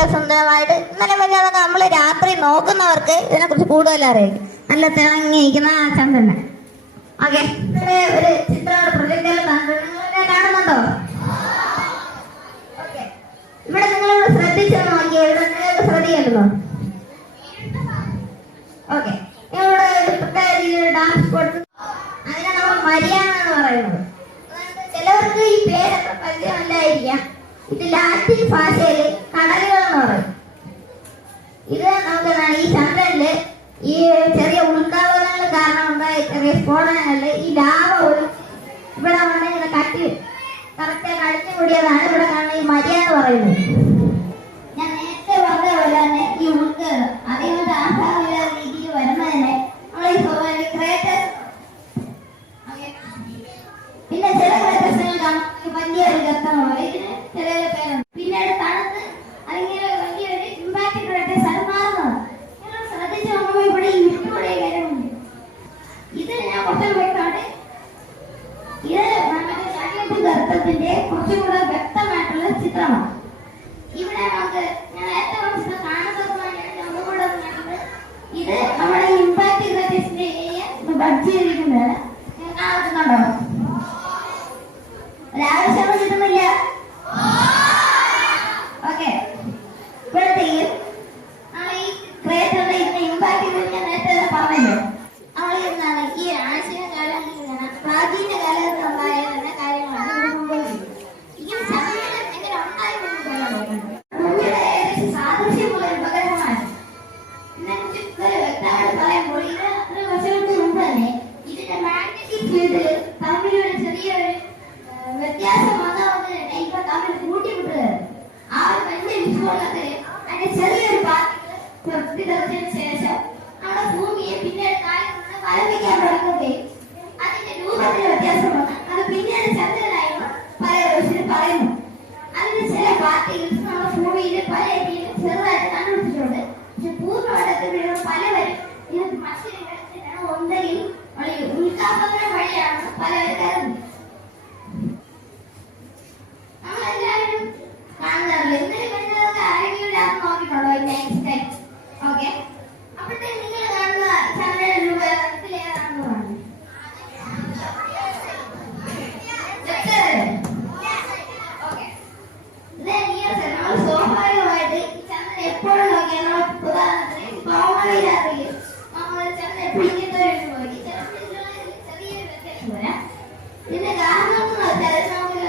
നല്ല സുന്ദരമായിട്ട് ഇന്നലെ വരെ അതൊക്കെ നമ്മൾ രാത്രി നോക്കുന്നവർക്ക് ഇതിനെക്കുറിച്ച് കൂടുതൽ അറിയാം. നല്ല തിളങ്ങിയിരിക്കുന്ന ആ ചന്ദ്രനെ. ഓക്കെ, ഇവിടെ ഒരു ചിത്രമാണ് പ്രൊജക്റ്റിൽ കാണുന്നുണ്ടോ? ഓക്കെ, ഇവിടെ നിങ്ങൾ ശ്രദ്ധിച്ചു നോക്കിയേ. ഇവിടെ നിങ്ങൾക്ക് ശ്രദ്ധിക്കണ്ടോ? ഓക്കെ, ഇവിടെ പ്രത്യേക രീതിയിൽ ഡാൻസ് കൊടുത്ത് അതിനെ നമ്മൾ മരിയാണെന്ന് പറയുന്നത്. ചിലവർക്ക് ഈ പേരൊക്കെ പരിചയമല്ലായിരിക്കാം. ഇത് ലാറ്റിൻ ഭാഷയില് കടലുകൾ എന്ന് പറയും. ഇത് നമുക്ക് ഈ ചന്ദ്രനില് ഈ ചെറിയ ഉൾക്കാവലങ്ങൾ കാരണം ഉണ്ടായ ചെറിയ സ്ഫോടനങ്ങളില് ഈ ലാവ ഒരു ഇവിടെ വന്ന് ഇങ്ങനെ കട്ടി കറക്റ്റ് കഴിച്ചു കൂടിയതാണ് ഇവിടെ കാണുന്ന ഈ മരിയ എന്ന് പറയുന്നത്. ഞാൻ നേരത്തെ പറഞ്ഞ പോലെ തന്നെ ഈ ഉൾക്ക് അതേപോലെ ആസാമില്ലാത്ത രീതിയിൽ വരുന്നതിനെ നമ്മൾ ഈ ക്രേറ്റർ, പിന്നെ ചില ക്രേറ്റേഴ്സുകൾ കാണാം വലിയൊരു ഗർത്തമാണ്. ഇതിന് ചില പേരുണ്ട്. പിന്നീട് തണുത്ത് അല്ലെങ്കിൽ വലിയൊരു ഇമ്പാക്ട് ക്രേറ്റേഴ്സ് അത് മാറുന്നതാണ്. നിങ്ങൾ ശ്രദ്ധിച്ച് നോക്കുമ്പോൾ ഇവിടെ ഈ വിട്ടുകൂടെ കാര്യമുണ്ട്. ഇത് ഞാൻ കുറച്ച് വ്യക്തമാണ്. ഇത് നമ്മുടെ ശരീരത്തിന്റെ ഗർത്തത്തിന്റെ കുറച്ചും കൂടെ വ്യക്തമായിട്ടുള്ള ചിത്രമാണ്. ഇവിടെ നമുക്ക് ഞാൻ നേരത്തെ പറഞ്ഞ കാണുന്നതുമായിട്ട് ഒന്നുകൂടെ കാണുന്നത് ഇത് നമ്മുടെ ഇമ്പാക്ട് ക്രേറ്റേഴ്സിന്റെ ഏരിയ ബഡ് ചെയ്തിരിക്കുന്നതാണ്. നിങ്ങൾ കാണുന്നുണ്ടോ? ഒരാവശ്യം കിട്ടുന്നില്ല. ഓക്കെ, ഇപ്പോഴത്തേക്ക് നമ്മൾ ഈ ക്രേറ്ററിന്റെ ഇതിന്റെ ഇമ്പാക്ട് ഞാൻ നേരത്തെ പറഞ്ഞല്ലോ. നമ്മൾ എന്താണ് ഈ ആശയ കാലഘട്ടത്തിലാണ് പ്രാചീന കാലഘട്ടത്തിൽ ഉണ്ടായ തന്നെ കാര്യങ്ങളാണ് ഇവിടെ സംഭവിക്കുന്നത്. ഇങ്ങനെ ചന്ദ്രൻ എങ്ങനെ ഉണ്ടായിരുന്നു ഭൂമിയുടെ ഏകദേശം സാദൃശ്യമുള്ള ഒരു ഉപഗ്രഹമാണ്. ഇതിനെക്കുറിച്ച് വ്യക്തമായിട്ട് പറയുമ്പോൾ ഇത് അത്ര വർഷങ്ങൾക്ക് മുമ്പ് തന്നെ ഇതിന്റെ മാഗ്നറ്റിക് ഫീൽഡിൽ തമ്മിലൊരു ചെറിയൊരു വ്യത്യാസം വന്നതുകൊണ്ട് തന്നെ ഇപ്പൊ തമ്മിൽ കൂട്ടിമുട്ടുകയാണ്. ആ ഒരു വലിയ വിസ്ഫോടനത്തിൽ അതിന്റെ ചെറിയൊരു പൊട്ടിത്തെറിച്ചതിന് ശേഷം നമ്മുടെ ഭൂമിയെ പിന്നീട് വലപ്പിക്കാൻ തുടങ്ങുകയും അതിന്റെ രൂപത്തിന് വ്യത്യാസം വന്ന് അത് പിന്നീട് ചന്ദ്രനായി പല ദിവസത്തിൽ പറയുന്നു. അതിന്റെ ചില പാർട്ടികൾസ് നമ്മുടെ ഭൂമിയിൽ പല രീതിയിലും ചെറുതായിട്ട് കണ്ടുപിടിച്ചിട്ടുണ്ട്. പക്ഷെ പൂർണ്ണമായിട്ട് പലവരും ഇത് മനുഷ്യരെ ഒന്നെങ്കിൽ ഉൽക്കാപന വഴിയാണ് പലവരും കരുതുന്നത്. നമ്മളെല്ലാവരും കാണുന്നതല്ലേ എന്തെങ്കിലും വരുന്നതൊക്കെ ആരെങ്കിലും നോക്കിയിട്ടുണ്ടോ? ഓക്കെ, അപ്പോഴത്തേക്ക് നിങ്ങൾ കാണുന്ന ചന്ദ്രന്റെ രൂപത്തിലേതാണെന്നാണ് നമ്മൾ സ്വാഭാവികമായിട്ട് ഈ ചന്ദ്രൻ എപ്പോഴും നോക്കിയാൽ നമ്മൾ ഉദാഹരണത്തിന് പൗർണമിരാത്രിയിൽ നമ്മൾ ചന്ദ്രൻ എപ്പോഴും നോക്കി ചെറിയൊരു വ്യത്യാസം വരാം. ഇതിന്റെ കാരണം എന്ന് വെച്ചാൽ നമുക്ക്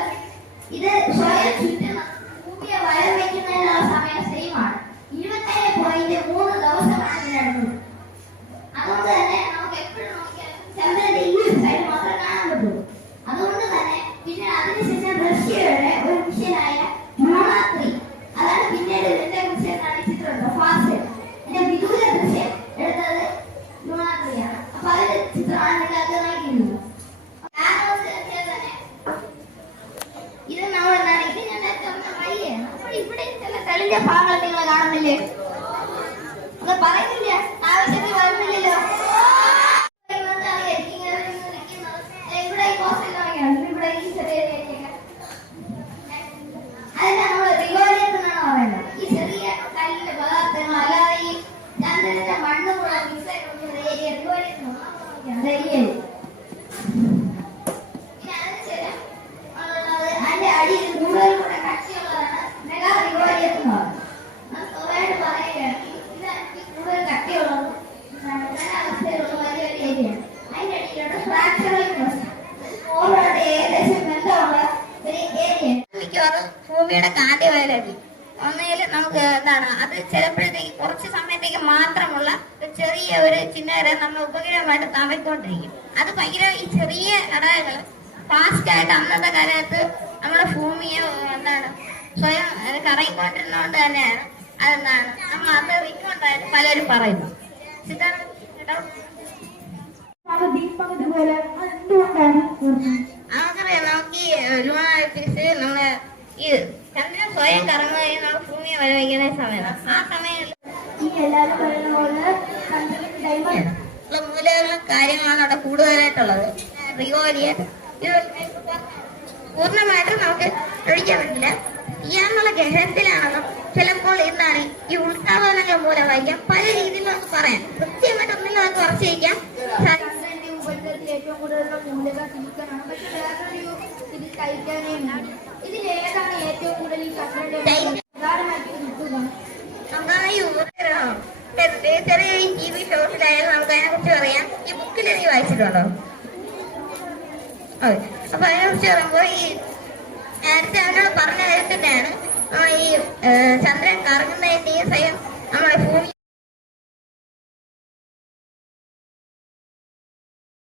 ഇത് സ്വയം ചുറ്റുന്ന ഭൂമിയെ വലം വയ്ക്കുന്നതിനുള്ള സമയം സെയിമാണ്. 27.3 ദിവസമാണ് ഇതിനടുത്തത്. അതുകൊണ്ട് തന്നെ നമുക്ക് എപ്പോഴും നോക്കിയാൽ ചന്ദ്രന്റെ ഈ ഒരു സൈഡ് മാത്രമേ കാണാൻ പറ്റുള്ളൂ. അതുകൊണ്ട് തന്നെ പിന്നെ അതിനുശേഷം റഷ്യയുടെ ഒരു മിഷനായ ലൂണ-3 അതാണ് പിന്നീട് ഇതിന്റെ കുറിച്ച് ചിത്രം ഫാസ്റ്റ് ഇതിന്റെ വിദൂര ദൃശ്യം എടുത്തത് ലൂണ-3 ആണ്. അപ്പൊ അതിന്റെ ചിത്രമാണ് നിങ്ങൾക്ക് നൽകിയിരുന്നത്. ഇത് നമ്മൾ എന്താണ് ഇത് ഞാൻ വഴിയാണ്. അപ്പോൾ ഇവിടെ ചില തെളിഞ്ഞ ഭാഗങ്ങൾ നിങ്ങൾ കാണുന്നില്ലേ? അത് പറയുന്നില്ല, ആവശ്യത്തിന് വരുന്നില്ലല്ലോ. ഇവിടെ ഈ കോസ്റ്റൊക്കെയാണ് ഇവിടെ ഈ ചെറിയ അതിനെ നമ്മൾ റിഗോരിയസ് എന്നാണ് പറയുന്നത്. ഈ ചെറിയ കല്ലിന്റെ പദാർത്ഥങ്ങൾ അല്ലാതെ ഈ ചന്ദ്രന്റെ മണ്ണ് കൂടെ മിക്സ് ആയിട്ടുള്ള ഏരിയ റിഗോരിയസ് ഏരിയ. അതിന്റെ അടിയിൽ കൂടുതൽ കൂടെ കട്ടിയുള്ളതാണ് മെഗാ റിഗോരിയസ് എന്ന് പറയുന്നത്. സ്വയമായിട്ട് പറയുകയാണ് ഇത് കൂടുതൽ കട്ടിയുള്ളത് അവസ്ഥയിലുള്ള വലിയൊരു ഏരിയയാണ്. അതിന്റെ അടിയിലുള്ള ഫ്രാക്ചറൽ ഓരോടെ ഏകദേശം ബന്ധമുള്ള ഒരു ഏരിയ. മിക്കവാറും ഭൂമിയുടെ കാന്തിവയലടി ഒന്നേൽ നമുക്ക് എന്താണ് അത് ചിലപ്പോഴത്തേക്ക് കുറച്ച് സമയത്തേക്ക് മാത്രമുള്ള ചെറിയ ഒരു ചിഹ്നം നമ്മൾ ഉപഗ്രഹമായിട്ട് താമസിക്കൊണ്ടിരിക്കും. അത് ഭയങ്കര ഈ ചെറിയ ഘടകങ്ങൾ ഫാസ്റ്റായിട്ട് അന്നത്തെ കാലത്ത് നമ്മുടെ ഭൂമിയെ എന്താണ് സ്വയം കറങ്ങിക്കൊണ്ടിരുന്നതുകൊണ്ട് തന്നെയാണ് അതെന്താണ് നമ്മൾ അത് റിക്കോണ്ടായിട്ട് പലരും പറയുന്നു. നമുക്കറിയാം നമുക്ക് ഈ ലൂണാർട്ടിസ് നമ്മള് ഈ ചന്ദ്രൻ സ്വയം കറങ്ങുകയും നമ്മൾ ഭൂമിയെ വരവയ്ക്കുന്ന സമയമാണ്. ആ സമയത്ത് മൂലകളും കാര്യങ്ങളാണ് അവിടെ കൂടുതലായിട്ടുള്ളത്. റിഗോരിയൻ പൂർണ്ണമായിട്ടും നമുക്ക് ഒഴിക്കാൻ പറ്റില്ല. ഇയാളുള്ള ഗ്രഹത്തിലാണെന്നും ചിലപ്പോൾ എന്താണ് ഈ ഉൾക്കാബോധങ്ങൾ മൂലം വായിക്കാം, പല രീതിയിൽ നമുക്ക് പറയാം. കൃത്യമായിട്ടൊന്നും നമുക്ക് ഉറച്ചു വയ്ക്കാം. ഏറ്റവും കൂടുതലുള്ള മൂലക സിലിക്കനാണ്. പക്ഷെ വേറൊരു ഇത് ടൈറ്റാനിയം. ഇതിലേതാണ് ഏറ്റവും കൂടുതൽ ഈ ചന്ദ്രന്റെ പ്രധാനമായിട്ട് കിട്ടുക? ചെറിയ TV ഷോസിലായാലും നമുക്ക് അതിനെ കുറിച്ച് പറയാം. ഈ ബുക്കിൽ നീ വായിച്ചിട്ടുണ്ടോ? അതെ. അപ്പൊ അതിനെ കുറിച്ച് പറയുമ്പോൾ ഈ നേരത്തെ അതിനോട് പറഞ്ഞ കാര്യത്തിന്റെയാണ് ഈ ചന്ദ്രൻ കറങ്ങുന്നതിന്റെയും സ്വയം നമ്മുടെ ഭൂമി